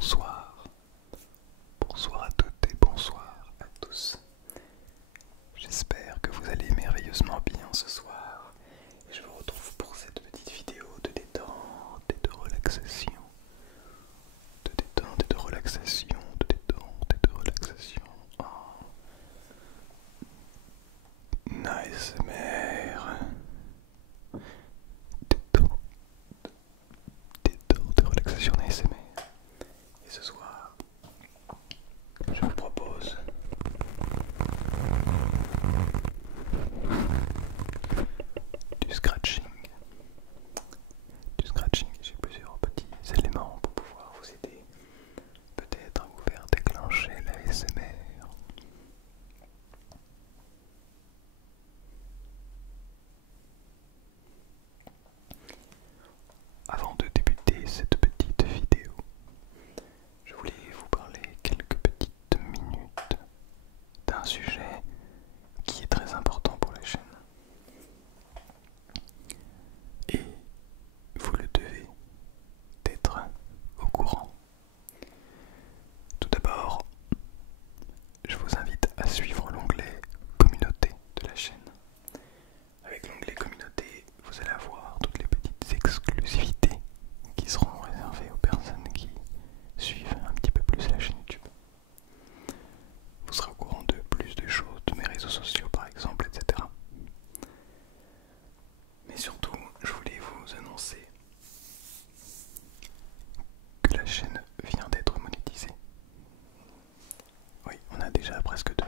Bonsoir, bonsoir à toutes et bonsoir à tous. J'espère que vous allez merveilleusement bien ce soir et je vous retrouve pour cette petite vidéo de détente et de relaxation. De détente et de relaxation, de détente et de relaxation. Oh. ASMR. Détente, détente et relaxation ASMR. Et ce soir, je vous propose du scratching. Du scratching, j'ai plusieurs petits éléments pour pouvoir vous aider peut-être à vous faire déclencher l'ASMR. Avant de débuter cette petite vidéo, je voulais vous parler quelques petites minutes d'un sujet qui est très important pour la chaîne. Et vous le devez d'être au courant. Tout d'abord, je vous invite à suivre l'onglet communauté de la chaîne. Avec l'onglet communauté, vous allez avoir toutes les petites exclusivités qui seront réservées aux personnes qui suivent un petit peu plus la chaîne YouTube. Vous serez au courant de plus de choses, de mes réseaux sociaux par exemple, etc. Mais surtout, je voulais vous annoncer que la chaîne vient d'être monétisée. Oui, on a déjà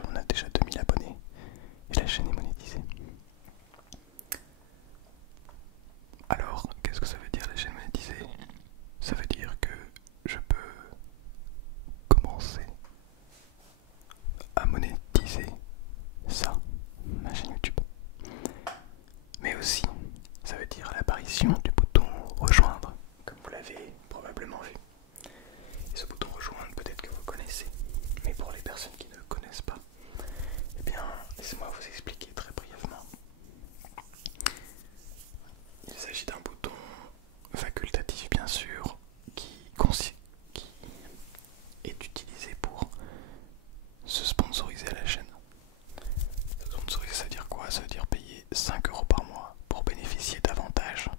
on a déjà 2000 abonnés et la chaîne est monétisée. Alors, qu'est-ce que ça veut dire la chaîne monétisée? Ça veut dire que je peux commencer à monétiser ça, ma chaîne YouTube. Mais aussi, ça veut dire l'apparition du bouton rejoindre, comme vous l'avez probablement vu. Et ce bouton rejoindre, peut-être que vous connaissez, mais pour les personnes qui ne connaissent pas, eh bien, laissez-moi vous expliquer très brièvement. Il s'agit d'un bouton facultatif, bien sûr, qui est utilisé pour se sponsoriser à la chaîne. Se sponsoriser, ça veut dire quoi? Ça veut dire payer 5 € par mois pour bénéficier d'avantages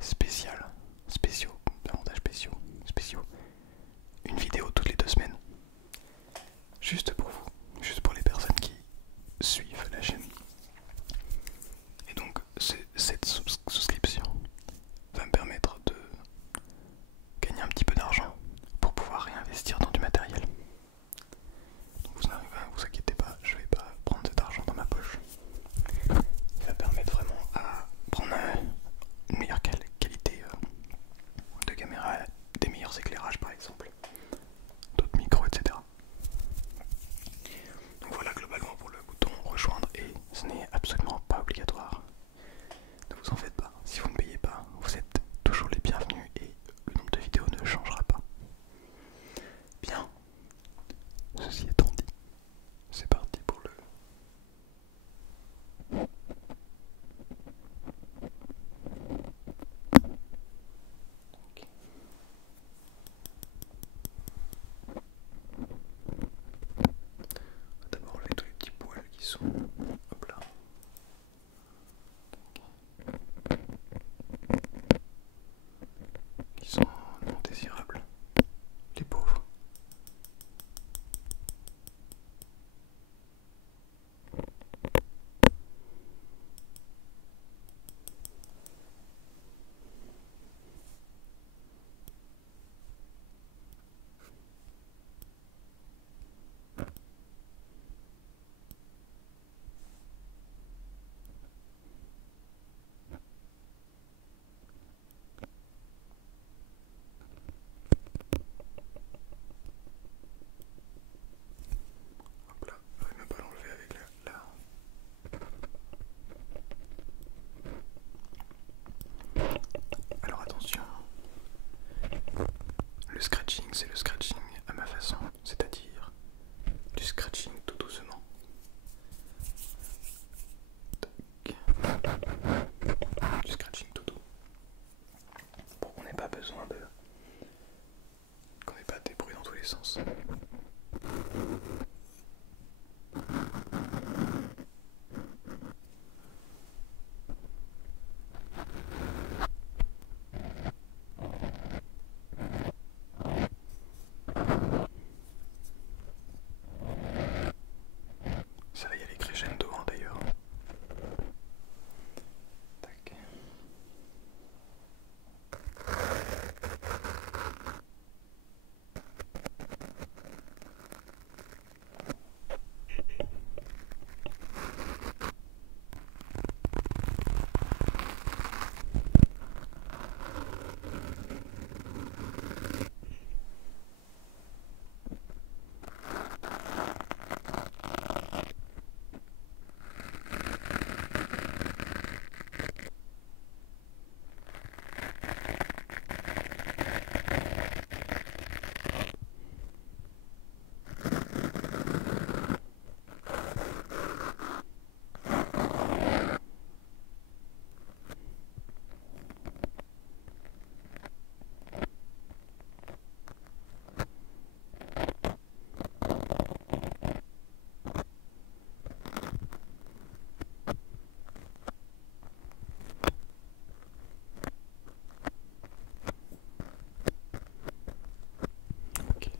spéciaux. Une vidéo toutes les 2 semaines. Juste pour vous, juste pour les personnes qui suivent la chaîne. Et donc, cette souscription va me permettre de gagner un petit peu d'argent pour pouvoir réinvestir dans du matériel. Donc vous inquiétez pas, je vais pas prendre cet argent dans ma poche. Il va permettre vraiment à prendre une meilleure qualité de caméra, des meilleurs éclairages par exemple, d'autres micros, etc. Donc voilà globalement pour le bouton rejoindre, et ce n'est absolument pas obligatoire. Ne vous en faites pas, si vous ne payez pas, vous êtes toujours les bienvenus et le nombre de vidéos ne changera pas. Bien, ceci étant dit, c'est parti pour le... Ok. On va d'abord enlever tous les petits poils qui sont... Hop là. Qui sont non désirables. Les pauvres. Hop là, je vais même pas l'enlever avec là. Alors attention, le scratching c'est le scratching à ma façon, c'est-à-dire du scratching tout doucement. Du scratching tout doux. Pour qu'on n'ait pas besoin de... qu'on n'ait pas des bruits les sens. Ça va y aller crescendo hein, d'ailleurs. Tac. Ok.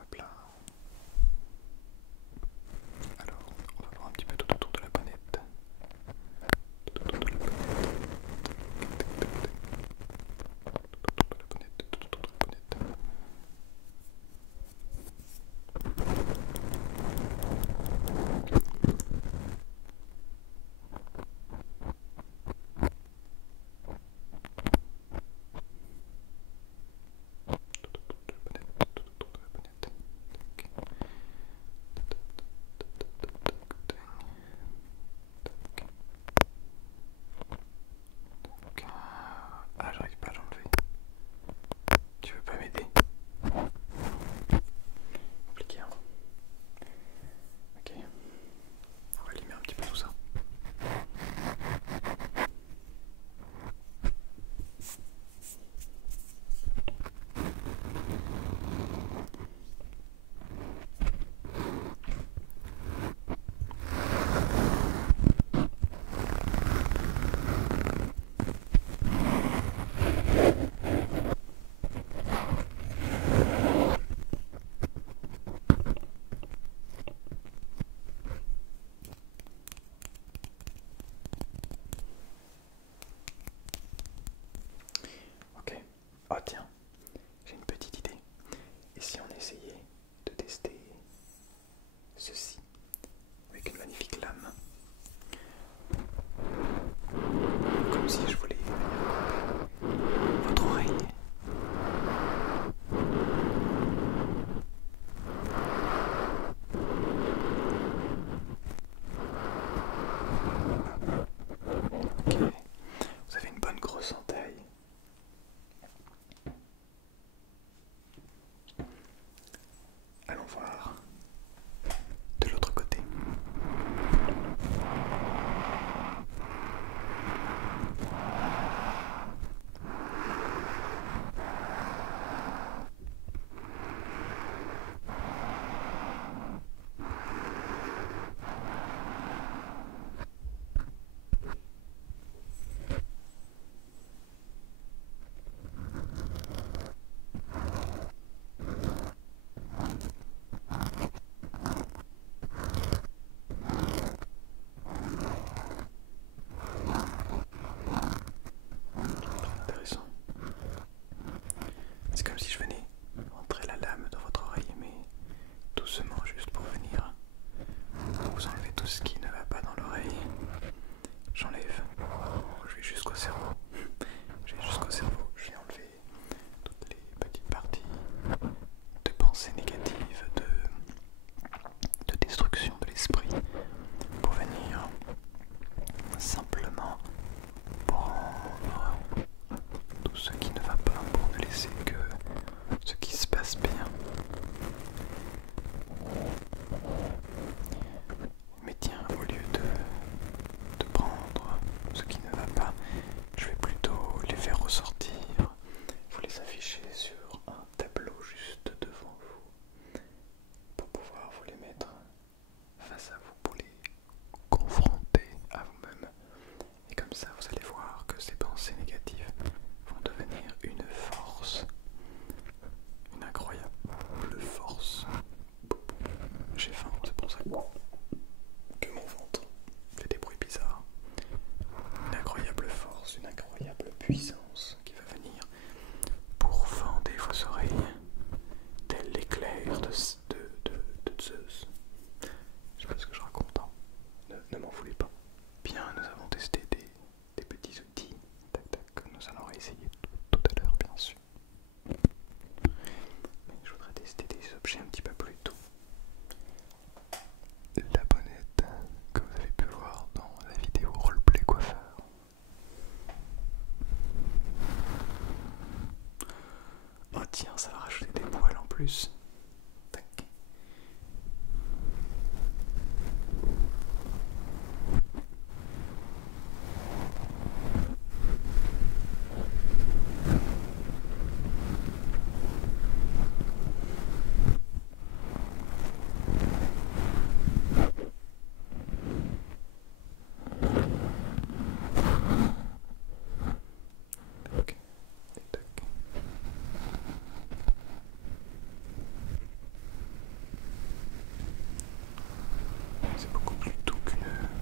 Hop là. Alors, on va voir un petit peu tout autour de la bonnette. Tout autour de la bonnette. Tout autour de la bonnette. Tout autour de la bonnette. Ah, j'arrive pas à l'enlever. Tu veux pas m'aider? Compliqué, hein? Ok. On va limer un petit peu tout ça. Ok. Oh tiens, j'ai une petite idée. Et si on essayait de tester ceci avec une magnifique lame? Comme si je voulais votre oreille. Ok, vous avez une bonne grosse entaille. Allons voir de l'autre côté. Intéressant. C'est comme si je venais rentrer la lame dans votre oreille, mais doucement, juste pour venir vous enlever tout ce qui ne va pas dans l'oreille. J'enlève. Je vais jusqu'au cerveau. Je vais jusqu'au cerveau. Je vais enlever toutes les petites parties de pensées négatives, de destruction de l'esprit, pour venir simplement prendre tout ce qui ne va pas, pour ne laisser que ce qui se passe bien. Mais tiens, au puissance qui va venir pour fender vos oreilles, tel l'éclair de Zeus. Je sais pas ce que je raconte, hein. Ne m'en voulez pas. Bien, nous avons testé des petits outils, tac tac, que nous allons réessayer tout à l'heure, bien sûr. Mais je voudrais tester des objets un petit peu plus tôt. La bonnette que vous avez pu voir dans la vidéo roleplay coiffeur. Oh tiens, ça va rajouter des poils en plus. Tac. Tac. Et tac. C'est beaucoup plus doux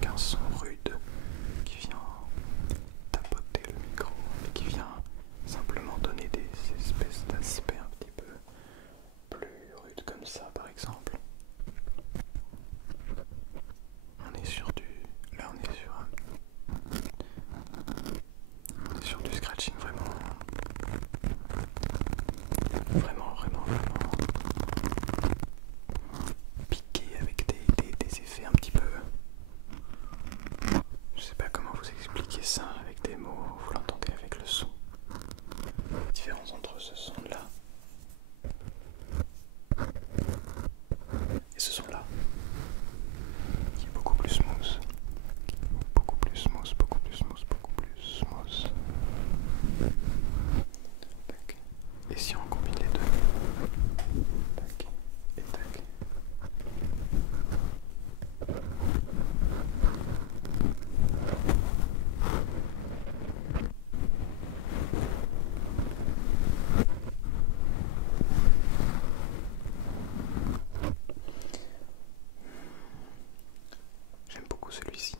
qu'un son rude qui vient tapoter le micro et qui vient simplement donner des espèces d'aspects un petit peu plus rudes comme ça par exemple. On est sur du... Là on est sur du scratching vraiment piqué avec des effets un petit peu... Je sais pas comment vous expliquer ça avec des mots, vous l'entendez avec le son. La différence entre ce son là et ce son là qui est beaucoup plus smooth. Beaucoup plus smooth, beaucoup plus smooth, beaucoup plus smooth. Tac. Et si on combine les deux, tac et tac. J'aime beaucoup celui-ci.